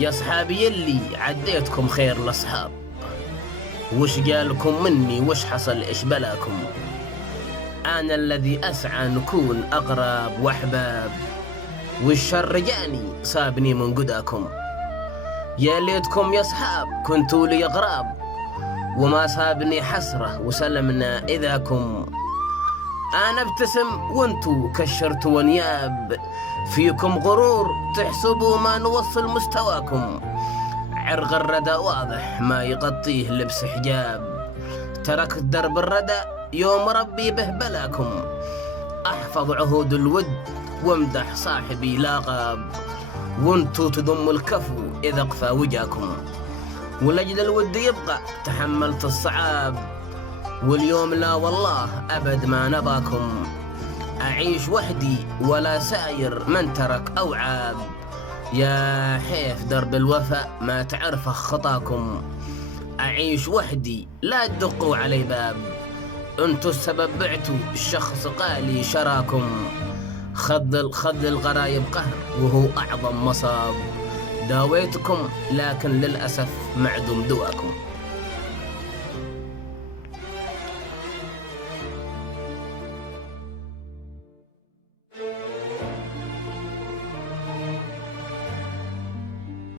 يا صحابي اللي عديتكم خير الأصحاب، وش قالكم مني وش حصل إيش بلاكم؟ أنا الذي أسعى نكون أقرب وأحباب، والشر جاني صابني من قداكم. يا ليتكم يا صحاب كنتوا لي أغراب، وما صابني حسرة وسلمنا إذاكم. أنا ابتسم وانتو كشرتوا ونياب، فيكم غرور تحسبوا ما نوصل مستواكم. عرق الردى واضح ما يغطيه لبس حجاب، تركت درب الردى يوم ربي به بلاكم. أحفظ عهود الود وامدح صاحبي لاغاب، وانتو تضم الكفو إذا قفى وجاكم. ولأجل الود يبقى تحملت الصعاب، واليوم لا والله أبد ما نباكم. أعيش وحدي ولا ساير من ترك أو عاب، يا حيف درب الوفا ما تعرفه خطاكم. أعيش وحدي لا تدقوا علي باب، انتو السبب بعتوا الشخص قالي شراكم. خذ الغرايب قهر وهو أعظم مصاب، داويتكم لكن للأسف معدوم دواكم.